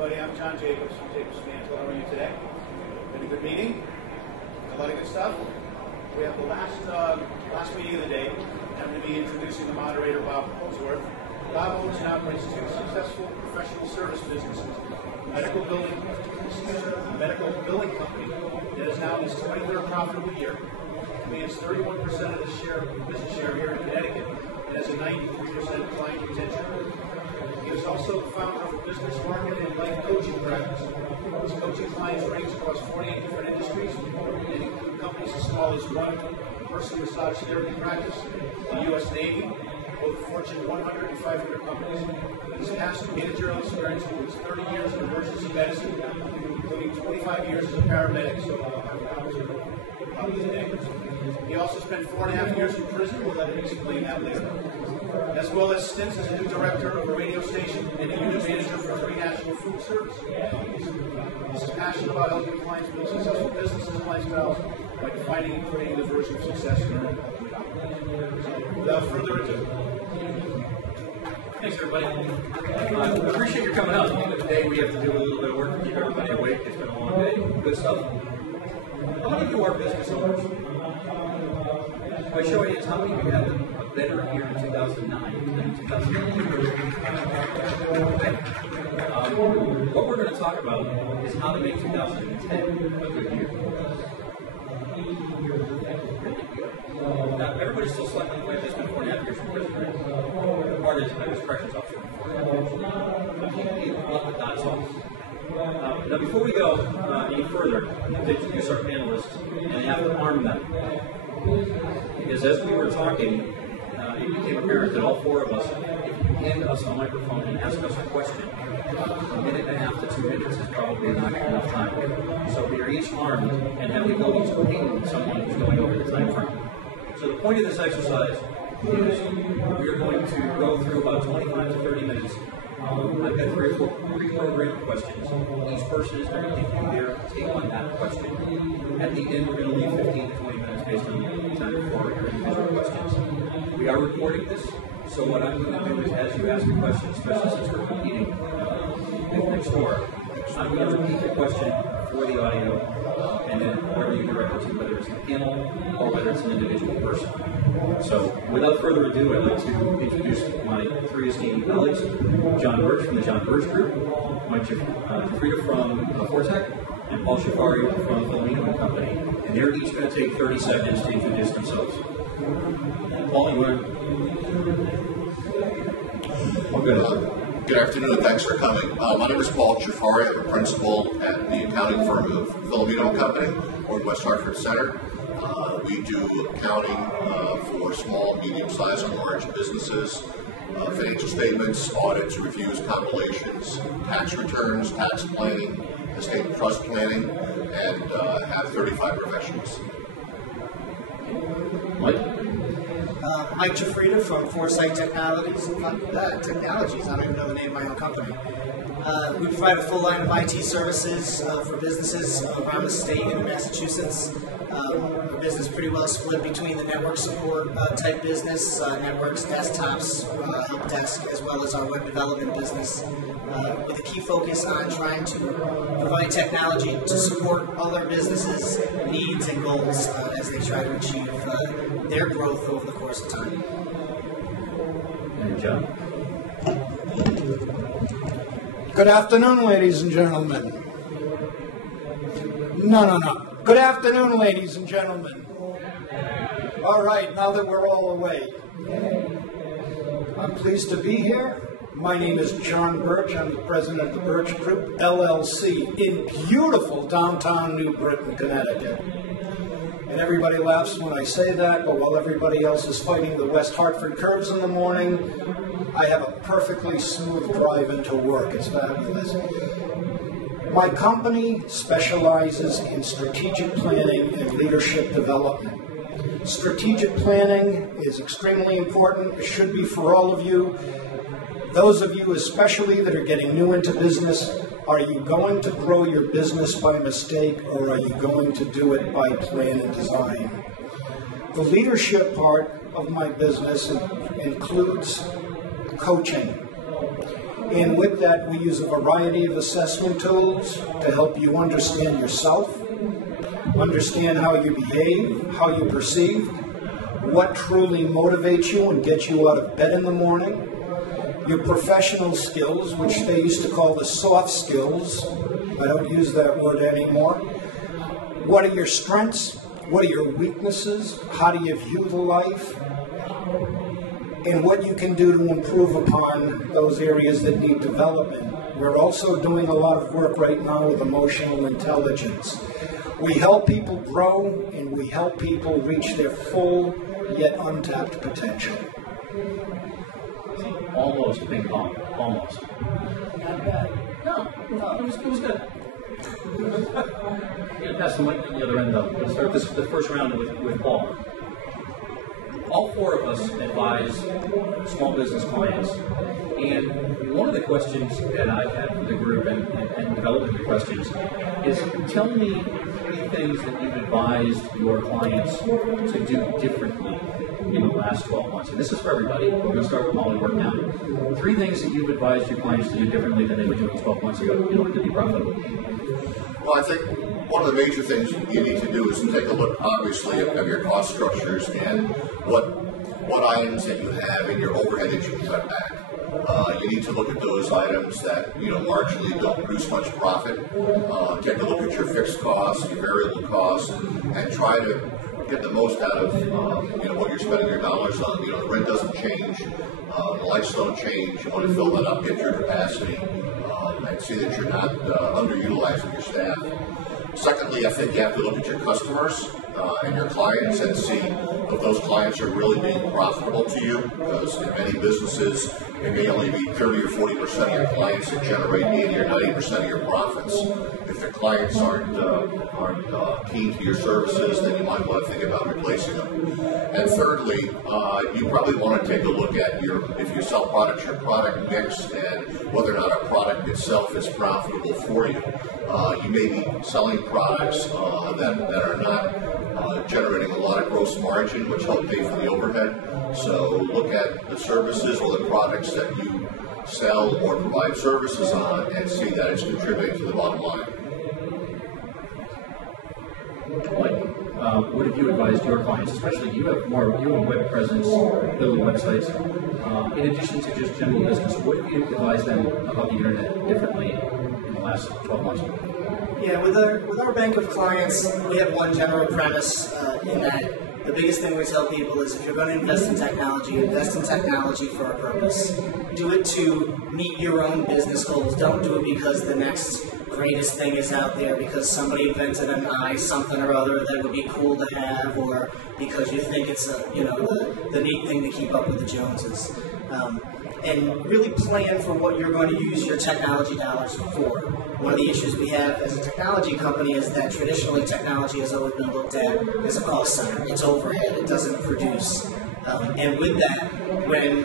everybody. I'm John Jacobs from Jacobs Financial. How are you today? Been a good meeting? A lot of good stuff? We have the last meeting of the day. I'm going to be introducing the moderator, Bob Holdsworth. Bob owns and operates two successful professional service businesses, a medical billing company that is now in its 23rd profitable year. He has 31% of the business share here in Connecticut and has a 93% client retention. He is also the founder of a business marketing and life coaching practice. His coaching clients range across 48 different industries and include companies as small as one-person massage therapy practice, the U.S. Navy, both Fortune 100 and 500 companies. His past managerial experience includes 30 years in emergency medicine, including 25 years as a paramedic, so today. He also spent 4.5 years in prison. We'll let him explain that later. As well as stints as a new director of a radio station and a unit manager for 3 national food service companies. He's passionate about helping clients build successful businesses and lifestyles by defining and creating the version of success in their own company. So, without further ado. Thanks, everybody. I appreciate your coming out. At the end of the day, we have to do a little bit of work to keep everybody awake. It's been a long day. Good stuff. How many of you are business owners? By show of hands, how many of you have a better year in 2009 than 2008? Okay. What we're going to talk about is how to make 2010 a good year. Now, everybody's still slightly aware there's been 4.5 years from prison, right? Part is I was corrections officer for 4.5 years. You can let the dots off. Now, before we go any further, I have to introduce our panelists, and I have to arm them. Because as we were talking, it became apparent that all 4 of us, if you hand us a microphone and ask us a question, 1.5 to 2 minutes is probably not enough time. So we are each armed and have the ability to ping someone who's going over the time frame. So the point of this exercise is we are going to go through about 25 to 30 minutes. I've got 3 or 4 pre-programmed questions. Each person is going to give you their take on that question. At the end, we're going to leave 15 to 20 minutes based on the time for your individual questions. We are recording this, so what I'm going to do is, as you ask a question, especially since we're competing next door, I'm going to repeat the question for the audio, and then whoever you direct it to, whether it's a panel or whether it's an individual person. So, without further ado, I'd like to introduce my 3 esteemed colleagues: John Birch from the John Birch Group, Michael Giuffrida from Fortec, and Paul Cioffari from the Filomeno Company. And they're each going to take 30 seconds to introduce themselves. Paul, you want to? Good afternoon, and thanks for coming. My name is Paul Cioffari. I'm a principal at the accounting firm of Filomeno Company, or in West Hartford Center. We do accounting for small, medium-sized, and large businesses, financial statements, audits, reviews, compilations, tax returns, tax planning, estate and trust planning, and have 35 professionals. Mike? Mike Giuffrida from Foresight Technologies. I don't even know the name of my own company. We provide a full line of IT services for businesses around the state and in Massachusetts. Our business is pretty well split between the network support type business, networks, desktops, help desk, as well as our web development business, with a key focus on trying to provide technology to support other businesses' needs and goals as they try to achieve their growth over the course of time. And John? Good afternoon, ladies and gentlemen. No. Good afternoon, ladies and gentlemen. All right, now that we're all awake, I'm pleased to be here. My name is John Birch. I'm the president of the Birch Group, LLC, in beautiful downtown New Britain, Connecticut. And everybody laughs when I say that, but while everybody else is fighting the West Hartford curves in the morning, I have a perfectly smooth drive into work. It's fabulous. My company specializes in strategic planning and leadership development. Strategic planning is extremely important. It should be for all of you. Those of you especially that are getting new into business, are you going to grow your business by mistake, or are you going to do it by plan and design? The leadership part of my business includes coaching. And with that, we use a variety of assessment tools to help you understand yourself, understand how you behave, how you perceive, what truly motivates you and gets you out of bed in the morning, your professional skills, which they used to call the soft skills. I don't use that word anymore. What are your strengths? What are your weaknesses? How do you view the life? And what you can do to improve upon those areas that need development. We're also doing a lot of work right now with emotional intelligence. We help people grow and we help people reach their full yet untapped potential. Almost ping pong. Almost. No, it was good. Yeah, pass the mic at the other end though. Let's start the first round with Paul. All four of us advise small business clients, and one of the questions that I've had for the group and developing the questions is, tell me 3 things that you've advised your clients to do differently in the last 12 months. And this is for everybody. We're going to start with Molly, work down. 3 things that you've advised your clients to do differently than they were doing 12 months ago in order to be profitable. Well, I think one of the major things you need to do is to take a look, obviously, at your cost structures and what items that you have in your overhead that you can cut back. You need to look at those items that, marginally don't produce much profit. Take a look at your fixed costs, your variable costs, and try to get the most out of, what you're spending your dollars on. The rent doesn't change, the lights don't change. You want to fill that up, get your capacity, and see that you're not underutilizing your staff. Secondly, I think you have to look at your customers and your clients and see if those clients are really being profitable to you, because in many businesses, it may only be 30 or 40% of your clients that generate 80 or 90% of your profits. If the clients aren't keen to your services, then you might want to think about replacing them. And thirdly, you probably want to take a look at if you sell products, your product mix and whether or not a product itself is profitable for you. You may be selling products that are not generating a lot of gross margin, which help pay for the overhead. So look at the services or the products that you sell or provide services on and see that it's contributing to the bottom line. What have you advised your clients, especially you have a web presence, building websites, in addition to just general business, what have you advised them about the internet differently in the last 12 months? Yeah, with our bank of clients, we have one general premise in that the biggest thing we tell people is if you're going to invest in technology for a purpose. Do it to meet your own business goals. Don't do it because the next greatest thing is out there, because somebody invented a nice something or other that would be cool to have, or because you think it's the neat thing to keep up with the Joneses. And really plan for what you're going to use your technology dollars for. One of the issues we have as a technology company is that traditionally technology has always been looked at as a cost center. It's overhead. It doesn't produce. And with that, when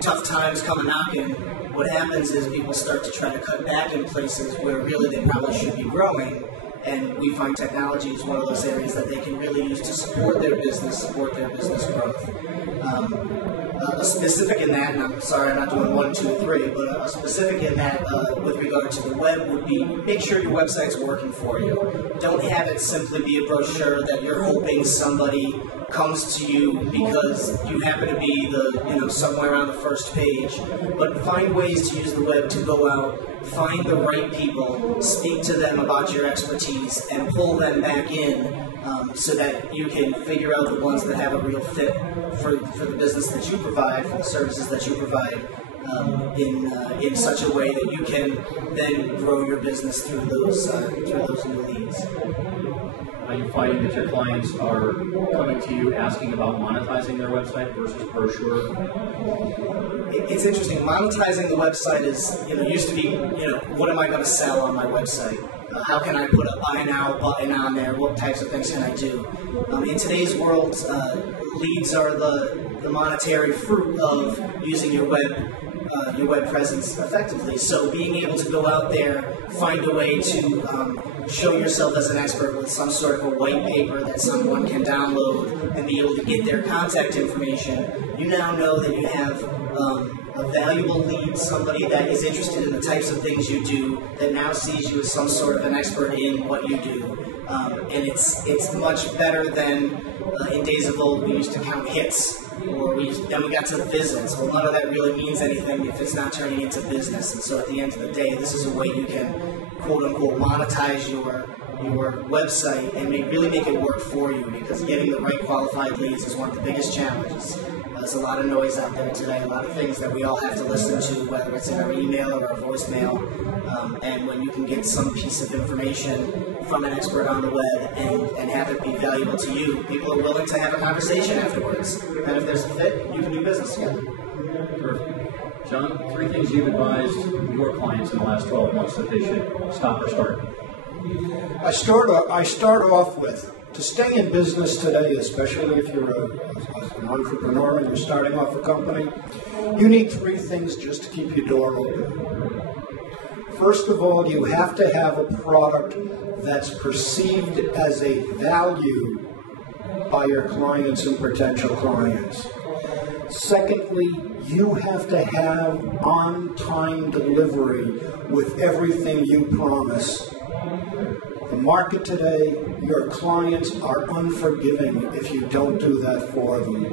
tough times come a-knocking, what happens is people start to try to cut back in places where really they probably should be growing. And we find technology is one of those areas that they can really use to support their business growth. A specific in that, and I'm sorry I'm not doing 1, 2, 3, but a specific in that with regard to the web would be make sure your website's working for you. Don't have it simply be a brochure that you're hoping somebody comes to you because you happen to be somewhere on the first page, but find ways to use the web to go out, find the right people, speak to them about your expertise, and pull them back in so that you can figure out the ones that have a real fit for the business that you provide, for the services that you provide, in such a way that you can then grow your business through those new leads. Are you finding that your clients are coming to you asking about monetizing their website versus brochure? It's interesting. Monetizing the website used to be, what am I going to sell on my website? How can I put a buy now button on there? What types of things can I do? In today's world, leads are the monetary fruit of using your web presence effectively. So being able to go out there, find a way to show yourself as an expert with some sort of a white paper that someone can download and be able to get their contact information, you now know that you have a valuable lead, somebody that is interested in the types of things you do, that now sees you as some sort of an expert in what you do. And it's much better than in days of old we used to count hits, or then we got to visits. Well, none of that really means anything if it's not turning into business. And so at the end of the day, this is a way you can, quote unquote, monetize your website and really make it work for you, because getting the right qualified leads is one of the biggest challenges. There's a lot of noise out there today, a lot of things that we all have to listen to, whether it's in our email or our voicemail. And when you can get some piece of information from an expert on the web and have it be valuable to you, people are willing to have a conversation afterwards. And if there's a fit, you can do business together. Perfect. John, 3 things you've advised your clients in the last 12 months that they should stop or start. I start off with, to stay in business today, especially if you're an entrepreneur and you're starting off a company, you need 3 things just to keep your door open. First of all, you have to have a product that's perceived as a value by your clients and potential clients. Secondly, you have to have on-time delivery with everything you promise. The market today, your clients are unforgiving if you don't do that for them.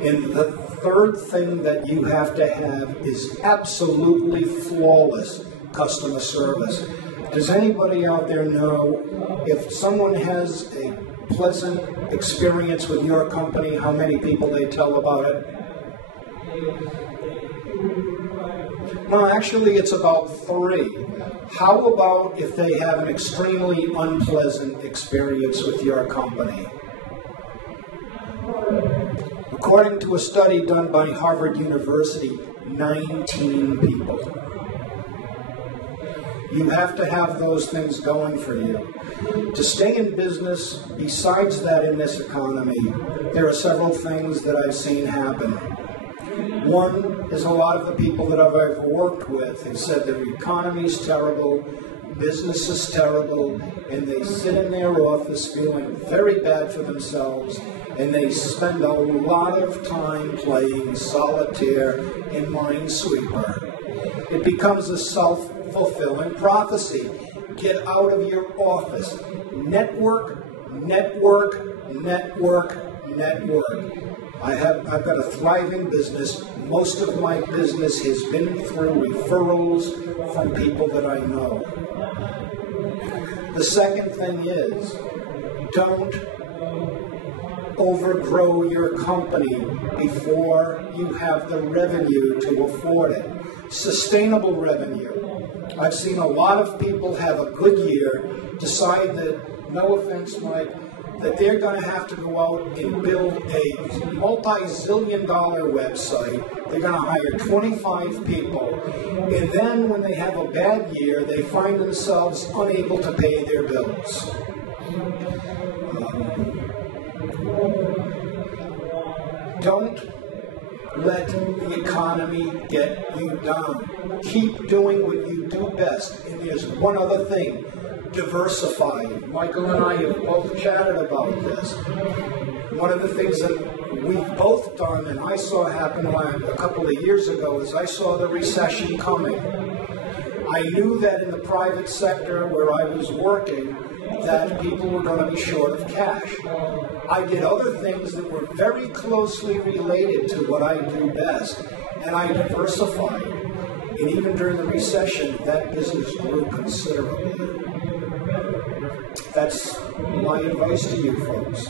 And the third thing that you have to have is absolutely flawless customer service. Does anybody out there know if someone has a pleasant experience with your company, how many people they tell about it? No, actually it's about 3. How about if they have an extremely unpleasant experience with your company? According to a study done by Harvard University, 19 people. You have to have those things going for you. To stay in business, besides that in this economy, there are several things that I've seen happen. One is a lot of the people that I've ever worked with have said the economy's terrible, business is terrible, and they sit in their office feeling very bad for themselves, and they spend a lot of time playing solitaire and minesweeper. It becomes a self-fulfilling prophecy. Get out of your office. Network, network, network, network. I've got a thriving business. Most of my business has been through referrals from people that I know. The second thing is, don't overgrow your company before you have the revenue to afford it. Sustainable revenue. I've seen a lot of people have a good year, decide that, no offense, Mike, that they're going to have to go out and build a multi-zillion-dollar website. They're going to hire 25 people. And then when they have a bad year, they find themselves unable to pay their bills. Don't let the economy get you down. Keep doing what you do best. And there's one other thing. Diversify. Michael and I have both chatted about this. One of the things that we've both done, and I saw happen a couple of years ago, is I saw the recession coming. I knew that in the private sector where I was working, that people were going to be short of cash. I did other things that were very closely related to what I do best, and I diversified. And even during the recession, that business grew considerably. That's my advice to you folks.